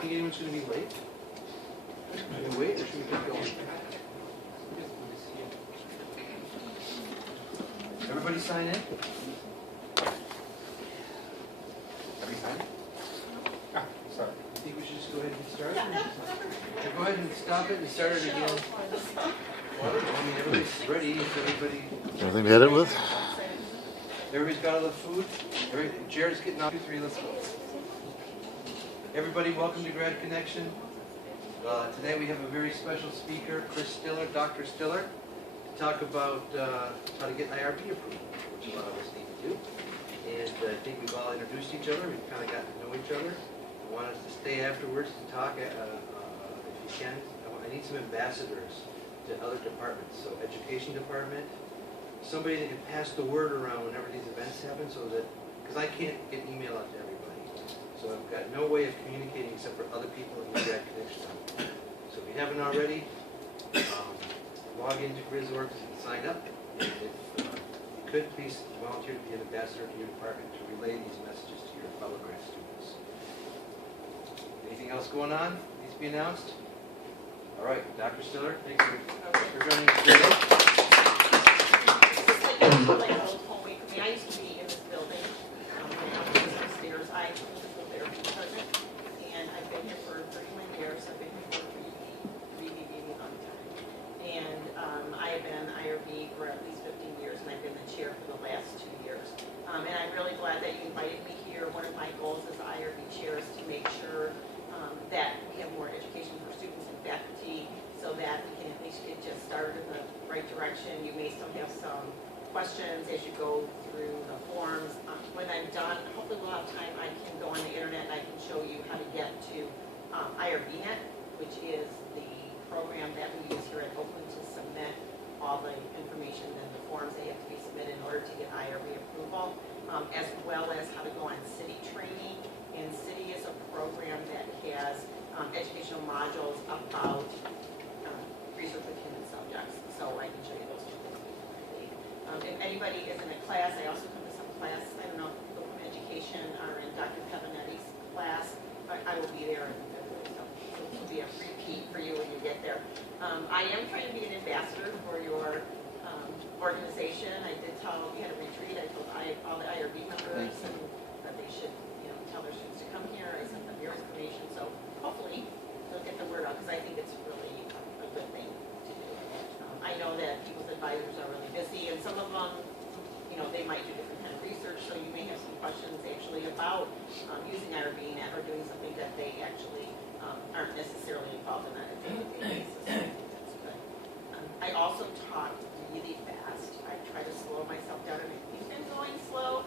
think anyone's going to be late? Should we wait or should we keep going? Everybody sign in? Every time? Ah, sorry. I think we should just go ahead and start. Yeah, go ahead and stop it and start it again. I mean, everybody's ready. Everybody. Anything to hit it with? Everybody's got all the food. Jared's getting off. 2, 3, let's go. Everybody, welcome to Grad Connection. Today we have a very special speaker, Chris Stiller, Dr. Stiller, to talk about how to get IRB approval, which a lot of us need to do. And I think we've all introduced each other. We've kind of gotten to know each other. I want us to stay afterwards to talk if you can. I need some ambassadors to other departments. So education department, somebody that can pass the word around whenever these events happen so that, because I can't get email out to everybody. So I've got no way of communicating except for other people in the Grad Connection. So if you haven't already, log into GrizOrgs and sign up. And if you could, please volunteer to be an ambassador to your department to relay these messages to your fellow grad students. Anything else going on? Needs to be announced? All right, Dr. Stiller, thanks for joining us today. This is like an old home week for me. I used to be in this building. I was upstairs. I was in the therapy department, and I've been here for 31 years. I've been here for 3 long time. And I have been IRB for at least 15 years, and I've been the chair for the last 2 years. And I'm really glad that you invited me here. One of my goals as the IRB chair is to make sure that we have more education for students and faculty so that we can at least get just started in the right direction. You may still have some questions as you go through the forms. When I'm done, hopefully we'll have time, I can go on the internet and I can show you how to get to IRBNet, which is the program that we use here at Oakland to submit all the information and the forms that have to be submitted in order to get IRB approval, as well as how to go on City training. And City is a program that has educational modules about research with human subjects. So I can show you those two things. If anybody is in a class, I also come to some class. I don't know if people from education are in Dr. Pavanetti's class, but I will be there in February. So it will be a repeat for you when you get there. I am trying to be an ambassador for your organization. I did tell, we had a retreat, I told all the IRB members and that they should tell their students to come here. I sent them your information, so hopefully they'll get the word out because I think it's really a good thing to do. I know that people's advisors are really busy, and some of them, they might do different kind of research, so you may have some questions actually about using IRBNet or doing something that they actually aren't necessarily involved in on a day-to-day basis. So I think that's good. I also talk really fast. I try to slow myself down, and I think I'm going slow,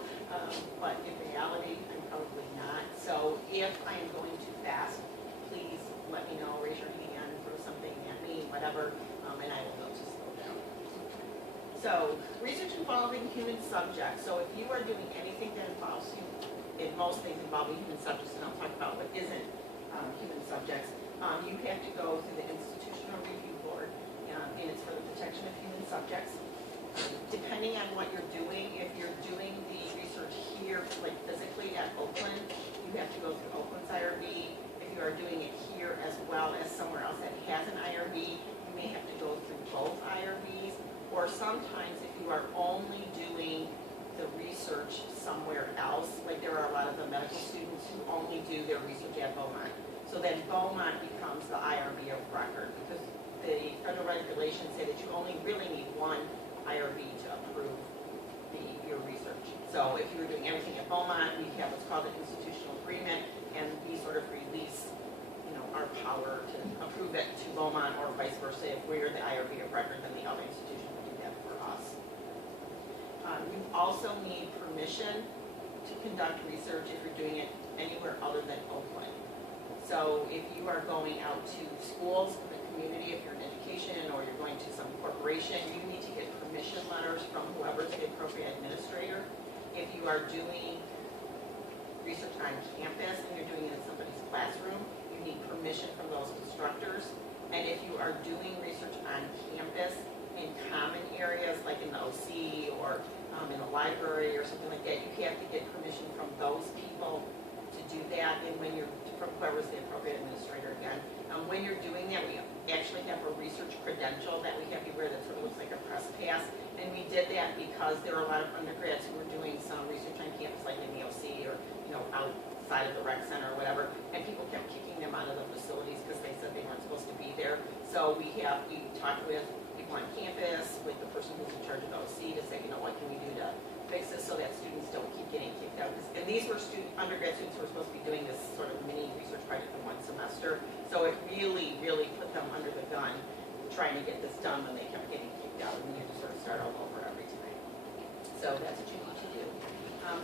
but in reality, I'm probably not. So if I am going too fast, please let me know, raise your hand, throw something at me, whatever, and I will know to slow down. So research involving human subjects. So if you are doing anything that involves most things involving human subjects, and I'll talk about what isn't human subjects, you have to go through the Institutional Review Board, and it's for the protection of human subjects. Depending on what you're doing, if you're doing the research here, like physically at Oakland, you have to go through Oakland's IRB. If you are doing it here as well as somewhere else that has an IRB, you may have to go through both IRBs. Or sometimes if you are only doing the research somewhere else, like there are a lot of the medical students who only do their research at Beaumont. So then Beaumont becomes the IRB of record because the federal regulations say that you only really need one IRB to approve your research. So if you were doing everything at Beaumont, we have what's called an institutional agreement, and we sort of release, our power to approve it to Beaumont or vice versa. If we're the IRB of record, then the other institution will do that for us. You also need permission to conduct research if you're doing it anywhere other than Oakland. So if you are going out to schools in the community, if you're in education or you're going to some corporation, you need to get permission letters from whoever's the appropriate administrator. If you are doing research on campus and you're doing it in somebody's classroom, you need permission from those instructors. And if you are doing research on campus in common areas like in the OC or in a library or something like that, you have to get permission from those people to to do that, and when you're, from whoever's the appropriate administrator again, when you're doing that, we actually have a research credential that we have you wear that sort of looks like a press pass. And we did that because there were a lot of undergrads who were doing some research on campus, like in the OC or, outside of the rec center or whatever. And people kept kicking them out of the facilities because they said they weren't supposed to be there. So we talked with people on campus, with the person who's in charge of the OC to say, what can we do to fix this so that students don't keep getting kicked out. And these were undergrad students who were supposed to be doing this sort of mini research project in one semester. So it really, really put them under the gun trying to get this done when they kept getting kicked out, and we had to sort of start all over every time. So that's what you need to do.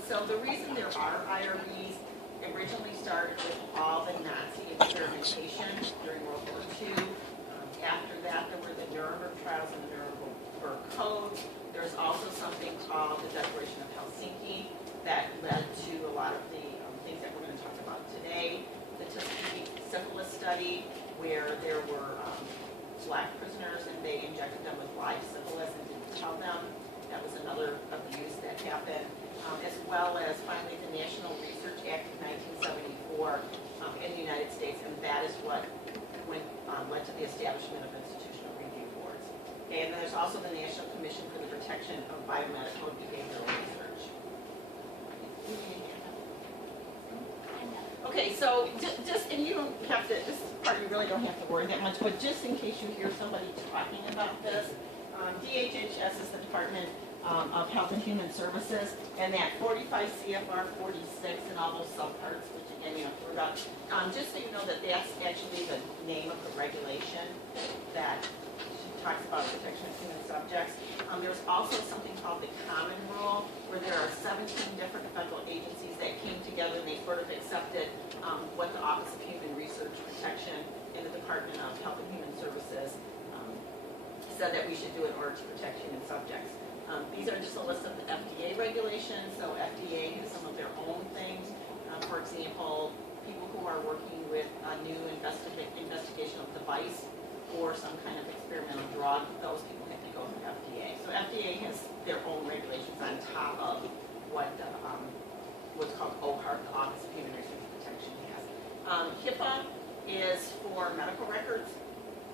So the reason there are IRBs originally started with all the Nazi experimentation during World War II. After that, there were the Nuremberg trials and the Nuremberg Code. There's also something called the Declaration of Helsinki that led to a lot of the things that we're going to talk about today. The Tuskegee syphilis study, where there were black prisoners and they injected them with live syphilis and didn't tell them. That was another abuse that happened. As well as finally the National Research Act of 1974 in the United States, and that is what led to the establishment of institutional review boards. And there's also the National Commission for the Protection of Biomedical and Behavioral Research. Okay, so and you don't have to, this part you really don't have to worry that much, but just in case you hear somebody talking about this, DHHS is the Department of Health and Human Services, and that 45 CFR 46 and all those subparts, which again you have to worry about, just so you know that that's actually the name of the regulation that talks about protection of human subjects. There's also something called the Common Rule, where there are 17 different federal agencies that came together and they sort of accepted what the Office of Human Research Protection and the Department of Health and Human Services said that we should do in order to protect human subjects. These are just a list of the FDA regulations. So FDA has some of their own things. For example, people who are working with a new investigational device or some kind of experimental drug, those people have to go through FDA. So FDA has their own regulations on top of what what's called OHRP, the Office of Human Research Protection, has. HIPAA is for medical records.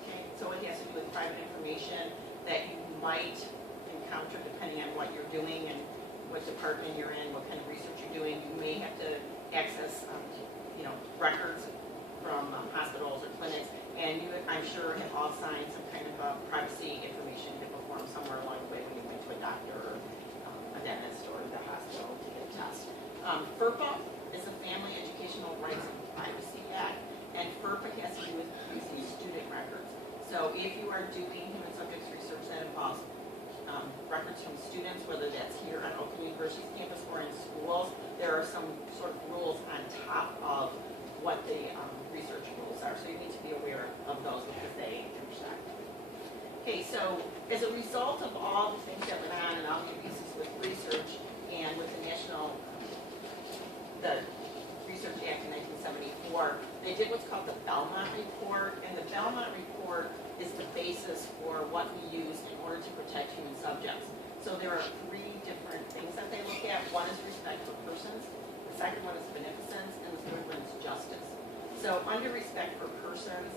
Okay, so it has to do with private information that you might encounter depending on what you're doing and what department you're in, what kind of research you're doing. You may have to access, records from hospitals or clinics, and you, I'm sure, have all signed some kind of privacy information HIPAA form somewhere along the way when you went to a doctor or a dentist or the hospital to get a test. FERPA is the Family Educational Rights and Privacy Act, and FERPA has to do with using student records. So if you are doing human subjects research that involves records from students, whether that's here on Oakland University's campus or in schools, there are some sort of rules on top of what the research rules are. So you need to be aware of those because they intersect. Okay, so as a result of all the things that went on and all the abuses with research and with the Research Act in 1974, they did what's called the Belmont Report, and the Belmont Report is the basis for what we use in order to protect human subjects. So there are 3 different things that they look at. One is respect for persons, the second one is beneficence, and the third one is justice. So under respect for persons,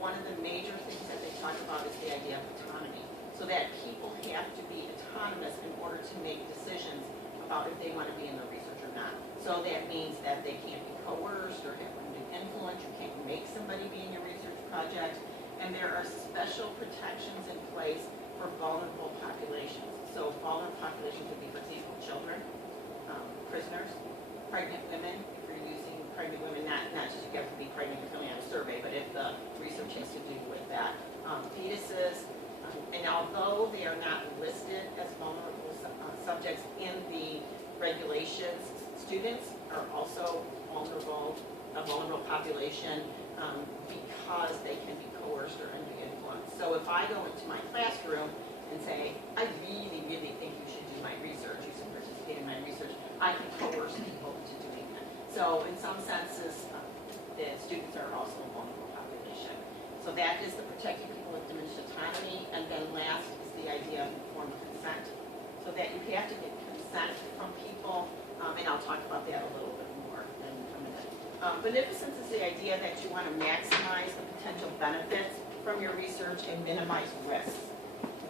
one of the major things that they talk about is the idea of autonomy, so that people have to be autonomous in order to make decisions about if they want to be in the research or not. So that means that they can't be coerced or have undue influence. You can't make somebody be in your research project. And there are special protections in place for vulnerable populations. So vulnerable populations would be, for example, children, prisoners, pregnant women. If you're using pregnant women, not just you have to be pregnant if you're filling out a survey, but if the research has to do with that. Fetuses, and although they are not listed as vulnerable subjects in the regulations, students are also a vulnerable population because they can be coerced or under influence. So if I go into my classroom and say, I really, really think you should do my research, you should participate in my research, I can coerce people into doing that. So in some senses, the students are also a vulnerable population. So that is the protecting people with diminished autonomy. And then last is the idea of informed consent. So that you have to get consent from people, and I'll talk about that a little bit more in a minute. Beneficence is the idea that you want to maximize the potential benefits from your research and minimize risks.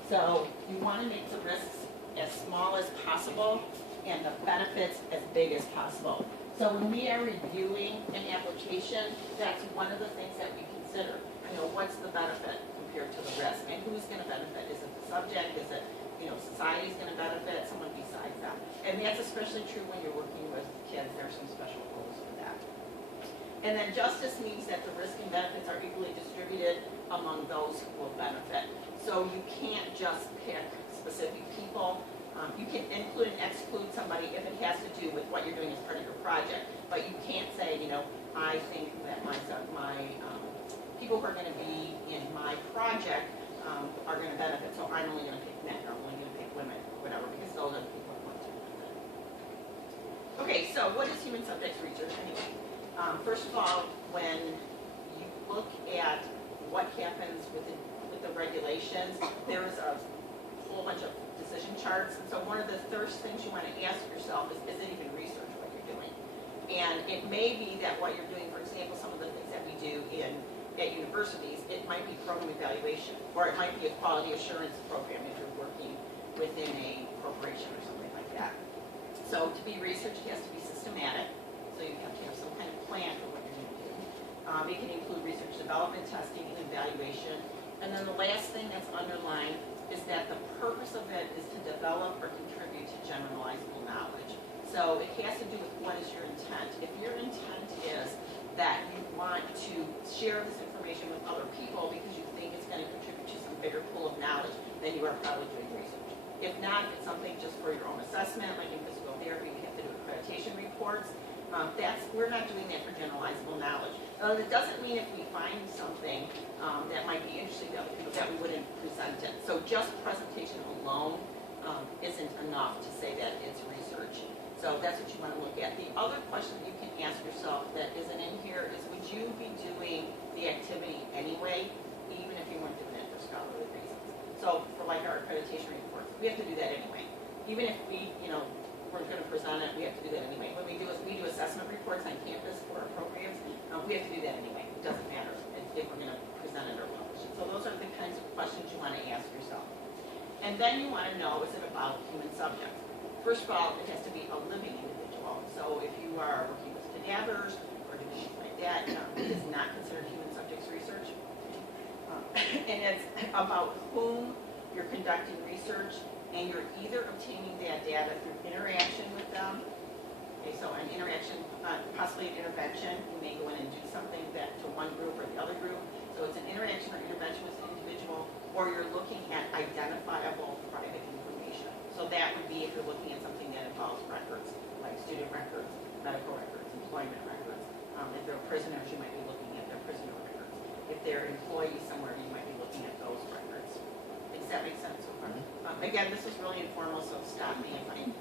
So you want to make the risks as small as possible and the benefits as big as possible. So when we are reviewing an application, that's one of the things that we consider. You know, what's the benefit compared to the risk, and who's going to benefit? Is it the subject? Is it, you know, society's going to benefit? Someone besides that? And that's especially true when you're working with kids. There are some special rules for that. And then justice means that the risk and benefits are equally distributed among those who will benefit. So you can't just pick specific people. You can include and exclude somebody if it has to do with what you're doing as part of your project. But you can't say, you know, I think that my people who are going to be in my project are going to benefit, so I'm only going to pick men, or I'm only going to pick women, or whatever, because those are the people who want to benefit. Okay, so what is human subjects research anyway? First of all, when you look at what happens with the regulations, there is a whole bunch of decision charts. And so one of the first things you want to ask yourself is it even research what you're doing? And it may be that what you're doing, for example, some of the things that we do at universities, it might be program evaluation, or it might be a quality assurance program if you're working within a corporation or something like that. So to be research, it has to be systematic. So you have to have some kind of plan for what you're going to do. It can include research development, testing, and evaluation. And then the last thing that's underlined is that the purpose of it is to develop or contribute to generalizable knowledge. So it has to do with what is your intent. If your intent is that you want to share this information with other people because you think it's going to contribute to some bigger pool of knowledge, then you are probably doing research. If not, if it's something just for your own assessment, like in physical therapy, you have to do accreditation reports. We're not doing that for generalizable knowledge. It doesn't mean if we find something that might be interesting to other people that we wouldn't present it. So just presentation alone isn't enough to say that it's research. So that's what you want to look at. The other question you can ask yourself that isn't in here is, would you be doing the activity anyway, even if you weren't doing it for scholarly reasons? So for like our accreditation reports, we have to do that anyway. Even if we, we're going to present it, we have to do that anyway. When we do assessment reports on campus for our programs, we have to do that anyway. It doesn't matter if we're going to present it or publish it. So those are the kinds of questions you want to ask yourself. And then you want to know, is it about human subjects? First of all, it has to be a living individual. So if you are working with cadavers or doing things like that, it is not considered human subjects research. And it's about whom you're conducting research, and you're either obtaining that data through interaction with them. Okay, so an interaction, possibly an intervention. You may go in and do something to one group or the other group. So it's an interaction or intervention with the individual, or you're looking at identifiable private information. So that would be if you're looking at something that involves records, like student records, medical records, employment records. If they're prisoners, you might be looking at their prisoner records. If they're employees somewhere, you might be looking at those records. Does that make sense so far? Again, this is really informal, so stop me if you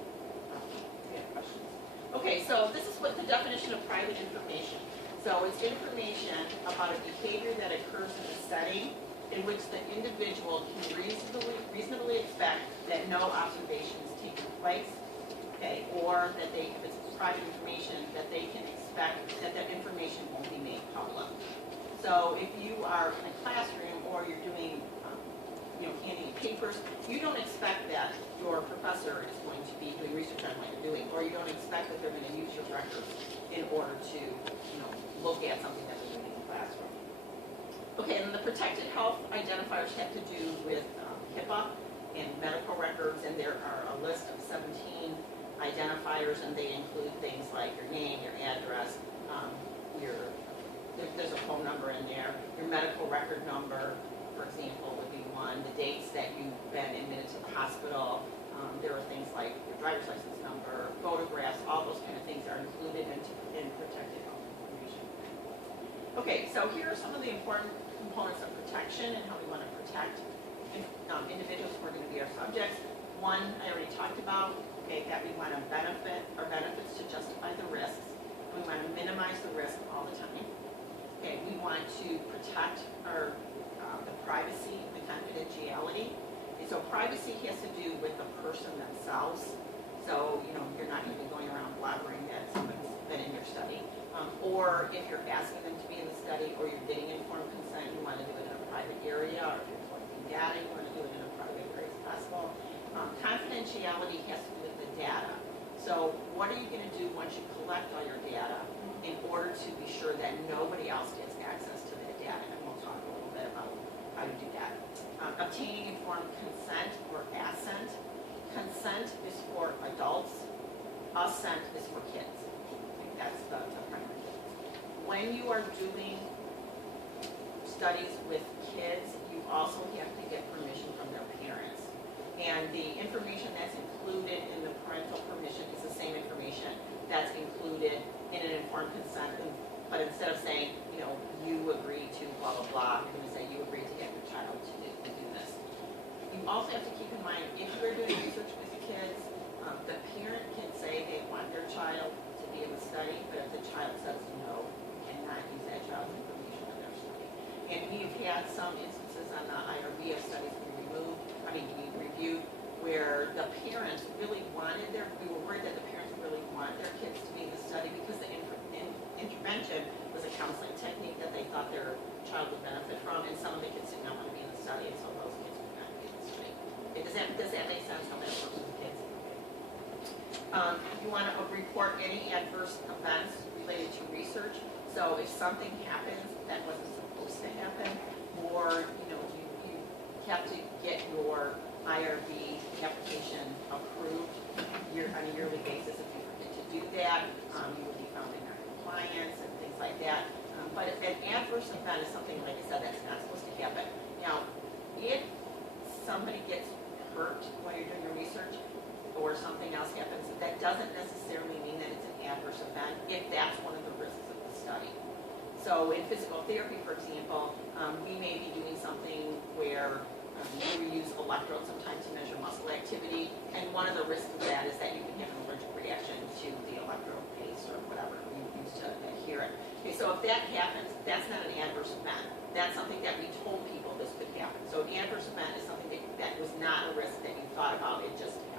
have questions. Okay, so this is what the definition of private information. So it's information about a behavior that occurs in a setting in which the individual can reasonably expect that no observation is taking place, okay, or that if it's private information, that they can expect that that information won't be made public. So if you are in a classroom or you're doing handing papers, you don't expect that your professor is going to be doing research on what you're doing, or you don't expect that they're going to use your records in order to, look at something that they're doing in the classroom. Okay, and the protected health identifiers have to do with HIPAA and medical records, and there are a list of 17 identifiers, and they include things like your name, your address, there's a phone number in there, your medical record number, for example, would be one. The dates that you've been admitted to the hospital. There are things like your driver's license number, photographs, all those kind of things are included in protected health information. Okay, so here are some of the important components of protection and how we want to protect individuals who are going to be our subjects. One, I already talked about, okay, that we want to benefits to justify the risks. And we want to minimize the risk all the time. Okay, we want to protect the privacy, the confidentiality. And so privacy has to do with the person themselves. So, you're not going to be going around blabbering that somebody's been in your study. Or or if you're asking them to be in the study, or you're getting informed consent, you want to do it in a private area, or if you're collecting data, you want to do it in a private area as possible. Confidentiality has to do with the data. So what are you going to do once you collect all your data in order to be sure that nobody else gets access to that data? And we'll talk a little bit about how to do that. Obtaining informed consent or assent. Consent is for adults. Assent is for kids. I think that's the primary difference. When you are doing studies with kids, you also have to get permission from their parents. And the information that's included in the parental permission is the same information that's included in an informed consent. But instead of saying, you know, you agree to blah, blah, blah, you're going to say you agree to get your child to do this. You also have to keep in mind, if you're doing research with the kids, the parent can say they want their child to be in the study, but if the child says no, you cannot use that child's information in their study. And we've had some instances on the IRB of studies being reviewed where the parents really wanted we were worried that the parents really wanted their kids to be in the study because the intervention was a counseling technique that they thought their child would benefit from, and some of the kids did not want to be in the study, and so those kids would not be in the study. Does that make sense how that works with the kids? You want to report any adverse events related to research. So if something happens that wasn't supposed to happen, or you have to get your IRB application approved on a yearly basis. If you forget to do that, you will be found in non-compliance and things like that. But if an adverse event is something, like I said, that's not supposed to happen. Now, if somebody gets hurt while you're doing your research or something else happens, that doesn't necessarily mean that it's an adverse event if that's one of the risks of the study. So in physical therapy, for example, we may be doing something where we use electrodes sometimes to measure muscle activity, and one of the risks of that is that you can have an allergic reaction to the electrode paste or whatever you use to adhere it. Okay, so if that happens, that's not an adverse event. That's something that we told people this could happen. So an adverse event is something that was not a risk that you thought about, it just happened.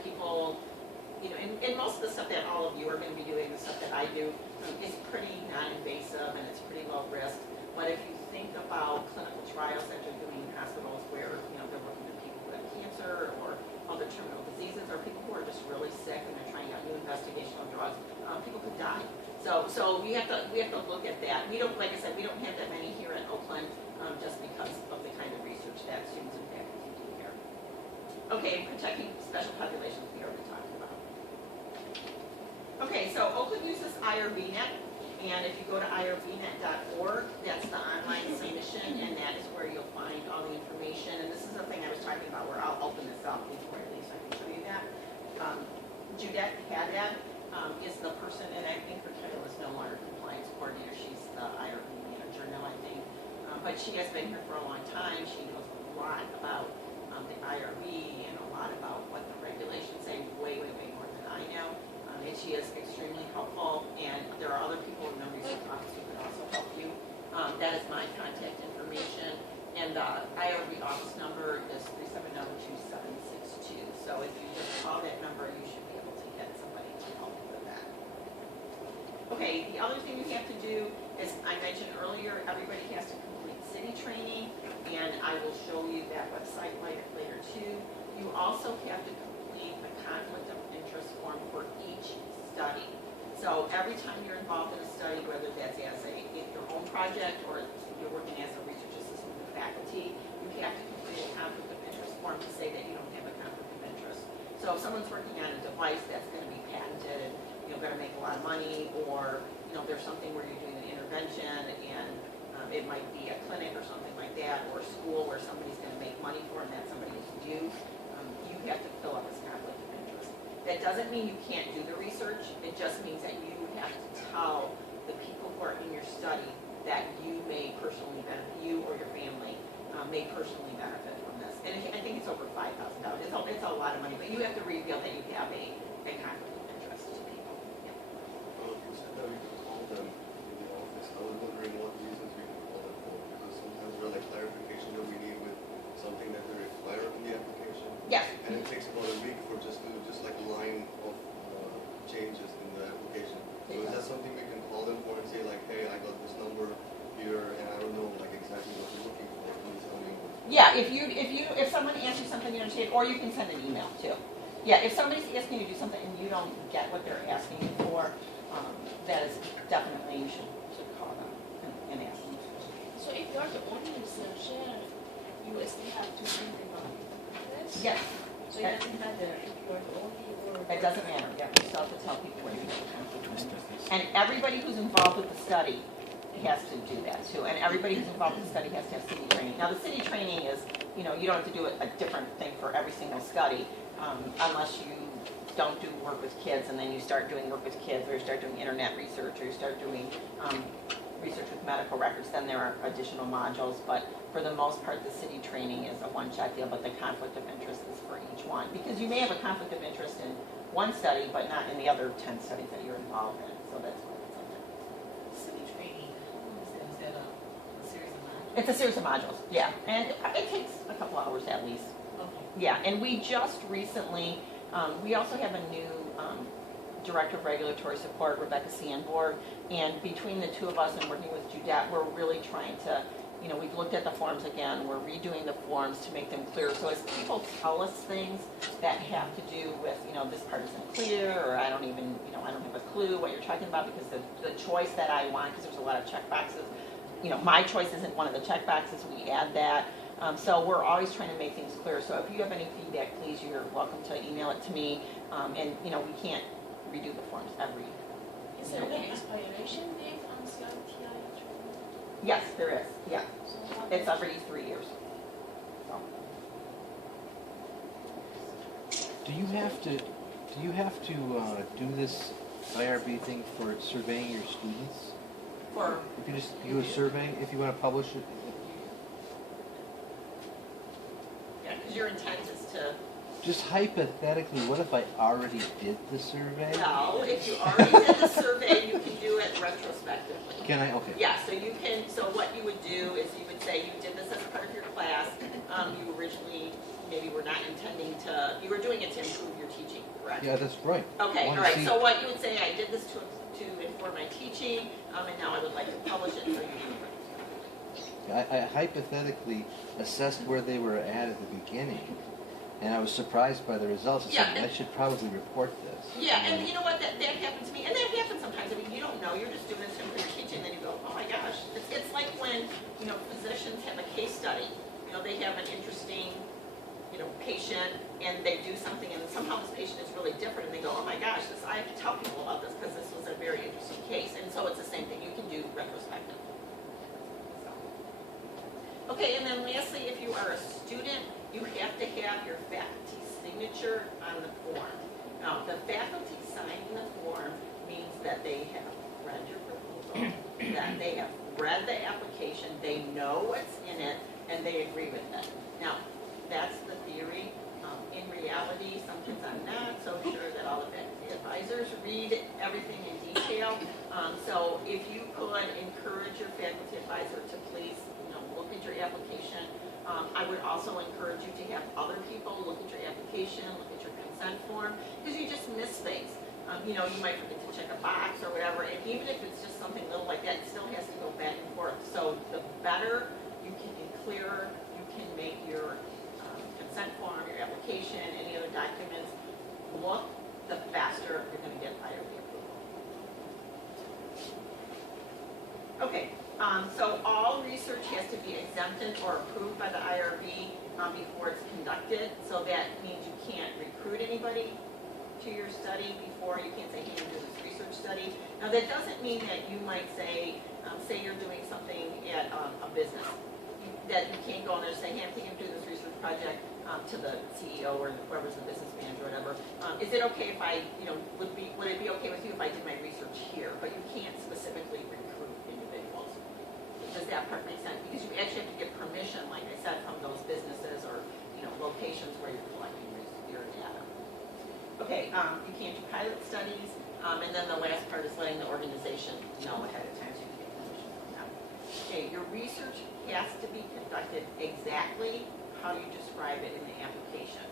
People, and most of the stuff that all of you are going to be doing, the stuff that I do, is pretty non-invasive and it's pretty low risk. But if you think about clinical trials that you're doing in hospitals where, they're working with people who have cancer or other terminal diseases, or people who are just really sick and they're trying out new investigational drugs, people could die. So we have to look at that. We don't, like I said, we don't have that many here in Oakland, just because of the kind of research that students and faculty do here. Okay, protecting special populations we already talked about. Okay, so Oakland uses IRBNet, and if you go to irbnet.org, that's the online submission, and that is where you'll find all the information. And this is the thing I was talking about, where I'll open this up before at least I can show you that. Judette Haddad is the person, and I think her title is no longer compliance coordinator. She's the IRB manager now, I think. But she has been here for a long time. She knows a lot about the IRB and a lot about what the regulations say, way more than I know. And she is extremely helpful, and there are other people in the research office who can also help you. That is my contact information, and the IRB office number is 370-2762. So if you just call that number, you should be able to get somebody to help you with that. Okay, the other thing you have to do is, I mentioned earlier, everybody has to complete city training, and I will show you that website later too. You also have to complete a conflict of interest form for each study. So every time you're involved in a study, whether that's as your own project or you're working as a research assistant with faculty, you have to complete a conflict of interest form to say that you don't have a conflict of interest. So if someone's working on a device that's going to be patented and going to make a lot of money, or there's something where you're doing an intervention and it might be a clinic or something like that, or a school where somebody's going to make money for it and that somebody is due, you have to fill out this conflict of interest. That doesn't mean you can't do the research. It just means that you have to tell the people who are in your study that you may personally benefit, you or your family may personally benefit from this. And I think it's over $5,000. It's a lot of money, but you have to reveal that you have a conflict of interest to people. Yeah. Well, you said that we could call them in the office. I was wondering what reasons we could call them for, because sometimes there are like clarification that we need with something that they require in the application. Yes. And it takes about a week for just like a line of changes in the application. So is that something we can call them Yeah, if someone asks you something you don't understand, or you can send an email too. Yeah, if somebody's asking you to do something and you don't get what they're asking you for, that is definitely, you should call them and ask them. So if you are the only researcher, you will still have to think about this? Yes, So it doesn't matter if you are the only or. it doesn't matter, yeah, you still have to tell people where you get the conflict of interest. And everybody who's involved with the study has to do that too, and everybody who's involved with the study has to have city training. Now, the city training is, you don't have to do a different thing for every single study, unless you don't do work with kids, and then you start doing work with kids, or you start doing internet research, or you start doing research with medical records, then there are additional modules, but for the most part, the city training is a one-shot deal, but the conflict of interest is for each one. Because you may have a conflict of interest in one study, but not in the other 10 studies that you're involved in, so that's why it's up there. City training, is that a series of modules? It's a series of modules, yeah, and it takes a couple hours at least. Okay. Yeah, and we just recently, we also have a new Director of Regulatory Support, Rebecca Sandborg, and between the two of us and working with Judette, we're really trying to, we've looked at the forms again, we're redoing the forms to make them clearer. So as people tell us things that have to do with, this part isn't clear, or I don't even, I don't have a clue what you're talking about, because the choice that I want, because there's a lot of check boxes, my choice isn't one of the check boxes, we add that. So we're always trying to make things clear. So if you have any feedback, please, you're welcome to email it to me. And, we can't redo the forms every. Is there any expiration date on CRTI training? Yes, there is, yeah. So how It's does- every 3 years. So. Do you have to do this IRB thing for surveying your students? For, If you just do a survey, if you want to publish it? yeah, because your intent is to, Just hypothetically, what if I already did the survey? well, if you already did the survey, you can do it retrospectively. Can I? Okay. Yeah, so you can, so what you would do is you would say you did this as part of your class. You originally maybe were not intending to, you were doing it to improve your teaching, correct? Yeah, that's right. Okay, Wanna all right, see- so what you would say, I did this to inform my teaching, and now I would like to publish it for you. I hypothetically assessed where they were at the beginning, and I was surprised by the results. I Yeah, said, and- I should probably report this. Yeah, and you know what, that happens to me, and that happens sometimes, I mean, you don't know, you're just doing this for your teaching, and then you go, oh my gosh. It's like when, physicians have a case study, they have an interesting, patient, and they do something, and somehow this patient is really different, and they go, oh my gosh, I have to tell people about this, because this was a very interesting case, and so it's the same thing, you can do retrospective. So. Okay, and then lastly, if you are a student, you have to have your faculty signature on the form. Now, the faculty signing the form means that they have read your proposal, that they have read the application, they know what's in it, and they agree with it. Now, that's the theory. In reality, sometimes I'm not so sure that all the faculty advisors read everything in detail. So if you could encourage your faculty advisor to please, look at your application. I would also encourage you to have other people look at your application, look at your consent form, because you just miss things. You might forget to check a box or whatever, and even if it's just something little like that, it still has to go back and forth. So the better you can be clearer, you can make your consent form, your application, any other documents look, the faster you're going to get IRB approval. Okay, so all research has to be exempted or approved by the IRB before it's conducted. So that means you can't recruit anybody to your study before. You can't say, hey, you're doing this research study. Now, that doesn't mean that you might say, say you're doing something at a business, that you can't go in there and say, hey, I'm thinking of doing this research project to the CEO or whoever's the business manager or whatever. Is it okay if I, would it be okay with you if I did my research here? But you can't specifically recruit individuals. Does that part make sense? Because you actually have to get permission, like I said, from those businesses or, locations where you're collecting your data. Okay, you can't do pilot studies. And then the last part is letting the organization know ahead of time so you can get permission from them. Okay, your research has to be conducted exactly how you describe it in the application.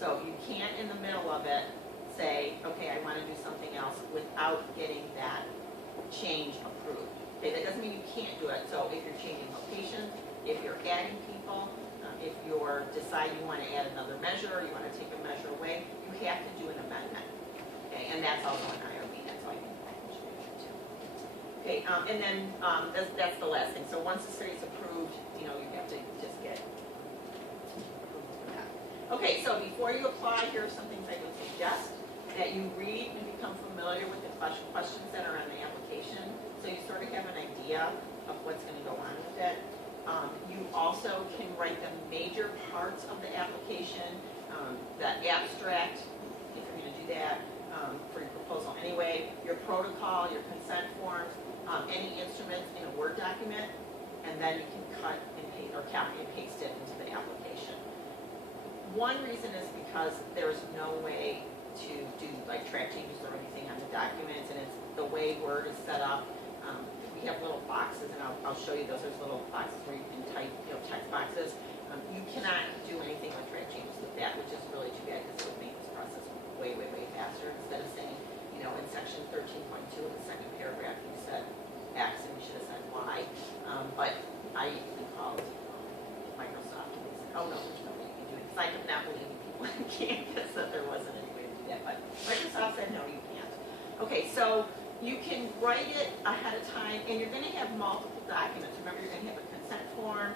So you can't, in the middle of it, say, okay, I want to do something else without getting that change approved. Okay, that doesn't mean you can't do it. So if you're changing locations, if you're adding people, if you're decide you want to add another measure, or you want to take a measure away, you have to do an amendment. Okay, and that's also an IRB, that's all you can show you too. Okay, and then, that's the last thing. So once the study is approved, you have to just get approval for that. Okay, so before you apply, here are some things I would suggest. That you read and become familiar with the questions that are on the application, so you sort of have an idea of what's going to go on with it. You also can write the major parts of the application, the abstract, if you're going to do that, for your proposal anyway, your protocol, your consent forms, any instruments in a Word document, and then you can cut and paste, or copy and paste it into the application. One reason is because there's no way to do like track changes or anything on the documents, and it's the way Word is set up. We have little boxes, and I'll show you those. There's little boxes where you can type, text boxes. You cannot do anything with track changes with that, which is really too bad because it would make this process way, way, way faster. Instead of saying, in section 13.2 of the second paragraph, you said X and you should have said Y. But I even called Microsoft and they said, oh no, there's no way you can do it. Because I could not believe people on campus that there wasn't any way to do that. But Microsoft said, no, you can't. Okay, so you can write it ahead of time, and you're going to have multiple documents. Remember, you're going to have a consent form.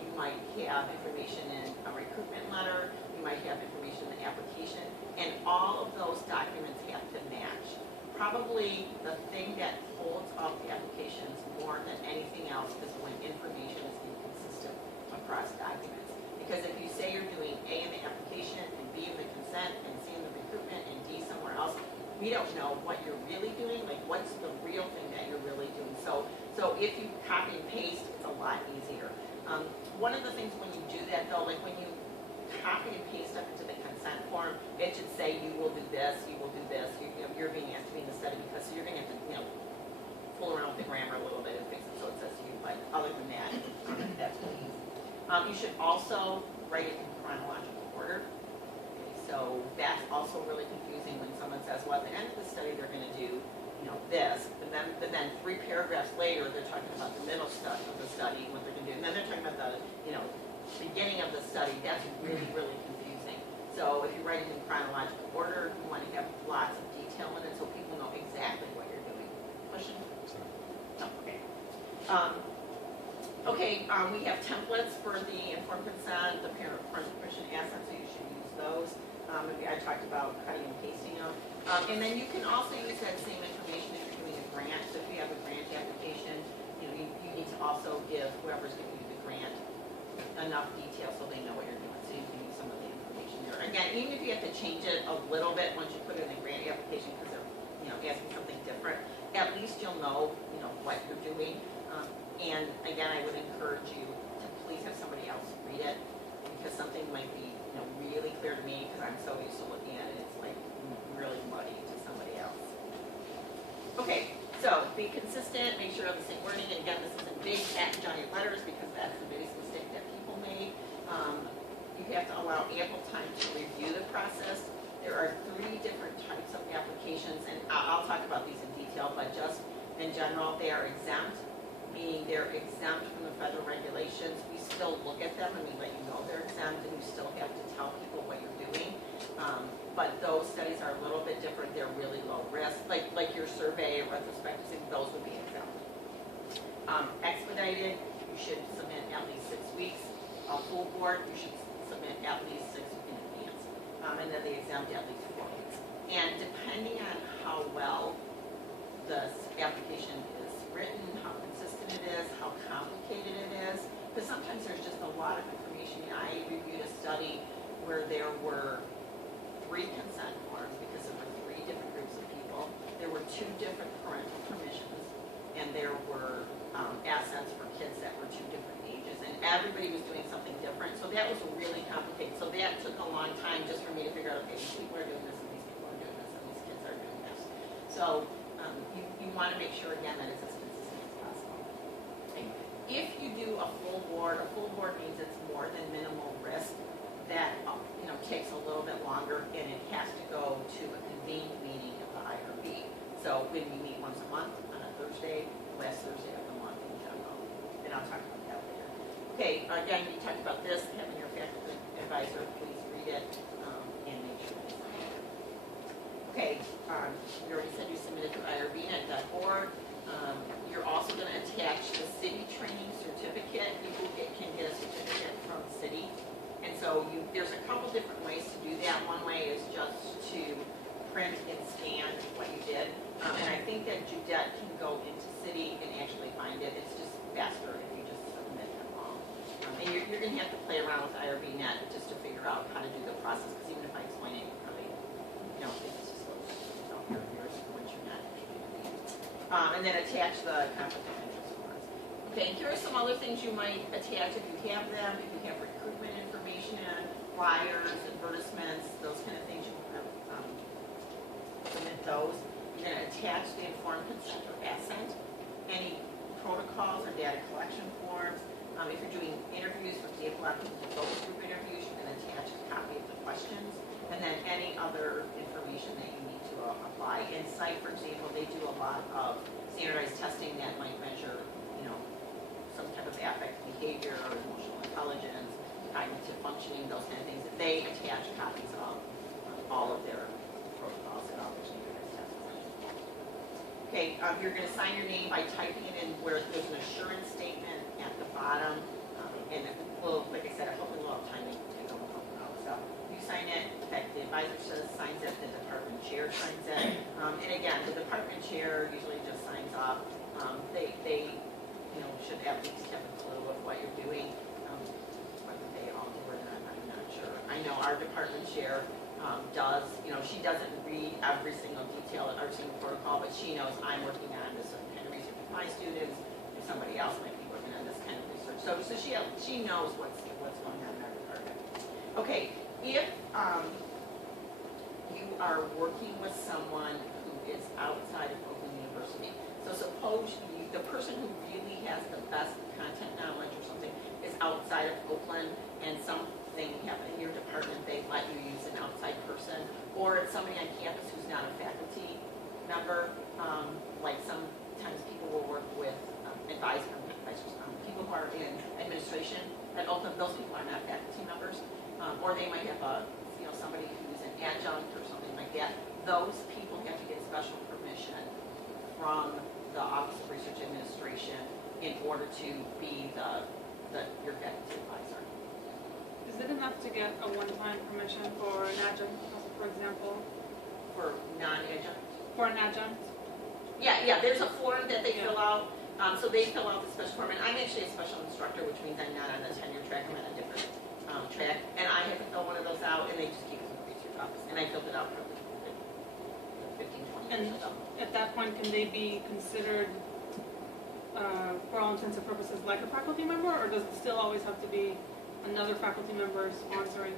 You might have information in a recruitment letter. You might have information in the application. And all of those documents have to match. Probably the thing that holds up the applications more than anything else is when information is inconsistent across documents. Because if you say you're doing A in the application, and B in the consent, and C in the recruitment, and D somewhere else, we don't know what you're really doing, like what's the real thing that you're really doing. So if you copy and paste, it's a lot easier. One of the things when you do that though, like when you copy and paste up into the consent form, it should say you will do this, you will do this. You're being asked to be in the study because you're going to have to, fool around with the grammar a little bit and fix it so it says you. But other than that, that's really easy. You should also write it in chronological order. So that's also really confusing when someone says, well, at the end of the study, they're going to do, this. But then 3 paragraphs later, they're talking about the middle stuff of the study, what they're going to do. And then they're talking about the, beginning of the study. That's really, really confusing. So if you write it in chronological order, you want to have lots of detail in it so people know exactly what you're doing. Question? No, okay. We have templates for the informed consent, the parent permission assets, so you should use those. I talked about cutting and pasting them. And then you can also use that same information if you're doing a grant. So if you have a grant application, you need to also give whoever's giving you the grant enough detail so they know what you're doing. So you can use some of the information there. Again, even if you have to change it a little bit once you put it in a grant application because they're asking something different, at least you'll know what you're doing. And again, I would encourage you to please have somebody else read it because something might be really clear to me because I'm so used to looking at it. It's like really muddy to somebody else. Okay, so be consistent, make sure you have the same wording. And again, this is in big giant letters because that's the biggest mistake that people make. You have to allow ample time to review the process. There are 3 different types of applications, and I'll talk about these in detail, but just in general, they are exempt, meaning they're exempt from the federal regulations. We still look at them and we let you know they're exempt, and you still have to tell people what you're doing. But those studies are a little bit different. They're really low risk, like your survey or retrospective, those would be exempt. Expedited, you should submit at least 6 weeks. A full board, you should submit at least 6 weeks in advance. And then the exempt at least 4 weeks. And depending on how well the application is written, how consistent it is, how complicated it is, because sometimes there's just a lot of information. I reviewed a study where there were 3 consent forms because there were 3 different groups of people. There were 2 different parental permissions, and there were assets for kids that were 2 different ages, and everybody was doing something different. So that was really complicated. So that took a long time just for me to figure out, okay, these people are doing this, and these people are doing this, and these kids are doing this. So you want to make sure, again, that it's as consistent as possible. Okay. If you do a full board means it's more than minimal risk. That takes a little bit longer, and it has to go to a convened meeting of the IRB. So when we meet once a month on a Thursday, last Thursday of the month in general, and I'll talk about that later. Okay, again, we talked about this, having your faculty advisor, please read it, and make sure you sign it. Okay, you already said you submitted to irbnet.org. You're also gonna attach the city training certificate. People can get a certificate from the city. And so there's a couple different ways to do that. One way is just to print and scan what you did. And I think that Judette can go into city and actually find it. It's just faster if you just submit them all. And you're gonna have to play around with IRBnet just to figure out how to do the process, because even if I explain it, you probably don't think it's just those out here, here's what you're not actually doing. And then attach the conflict of interest forms. Okay, and here are some other things you might attach if you have them, if you have recruitment information, flyers, advertisements, those kind of things, you want to submit those. You're going to attach the informed consent or assent, any protocols or data collection forms. If you're doing interviews, for example, after the focus group interviews, you're going to attach a copy of the questions, and then any other information that you need to apply. In Site, for example, they do a lot of standardized testing that might measure, some type of affect behavior or emotional intelligence, cognitive functioning, those kind of things. They attach copies of all of their protocols and all their standardized tests. Okay, you're going to sign your name by typing it in where there's an assurance statement at the bottom. And like I said, hopefully we'll have time to take a look. So you sign it, the advisor signs it, the department chair signs it. And again, the department chair usually just signs off. They should at least have a clue of what you're doing. Whether they all do or not, I'm not sure. I know our department chair does, she doesn't read every single detail, every single protocol, but she knows I'm working on this certain kind of research with my students, and somebody else might be working on this kind of research. So she knows what's going on in our department. Okay, if you are working with someone who is outside of Oakland University, so suppose the person who really has the best content knowledge or something is outside of Oakland, and something happened in your department, they let you use an outside person, or it's somebody on campus who's not a faculty member, like sometimes people will work with people who are in administration at Oakland, those people are not faculty members, or they might have somebody who's an adjunct or something like that. Those people have to get special permission from the Office of Research Administration in order to be your faculty advisor. Is it enough to get a one-time permission for an adjunct, for example? For non-adjunct? For an adjunct? Yeah, there's a form that they fill out. So they fill out the special form, and I'm actually a special instructor, which means I'm not on a tenure track, I'm on a different track. And I have to fill one of those out, and they just keep it in the research office. And I filled it out probably 15, 20 years ago. At that point, can they be considered, for all intents and purposes, like a faculty member, or does it still always have to be another faculty member sponsoring